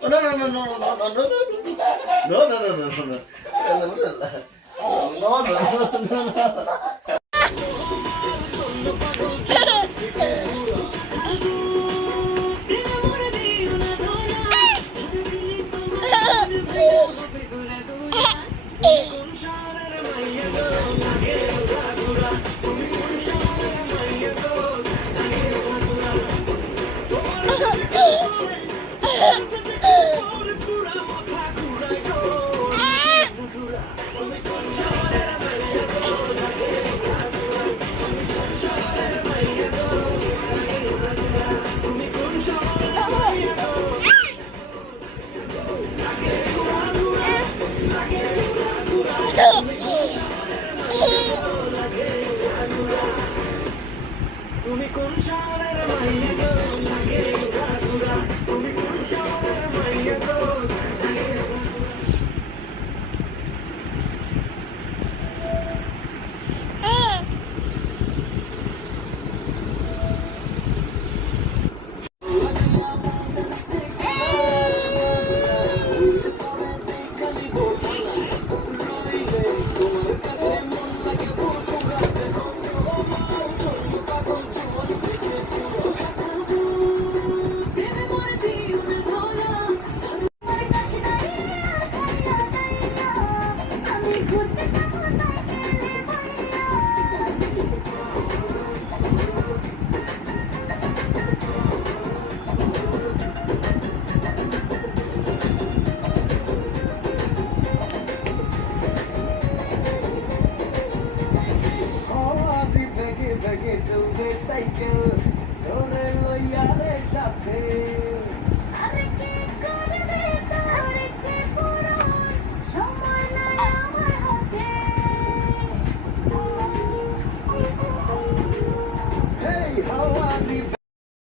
Oh, no, no, no, no, no, no, no, no, no, no, no, no, no. No, no, no, no. তুমি কোন শহরের মাইয়া গো লাগে উড়া তুমি কোন শহরের মাইয়া গো লাগে ঘুরতে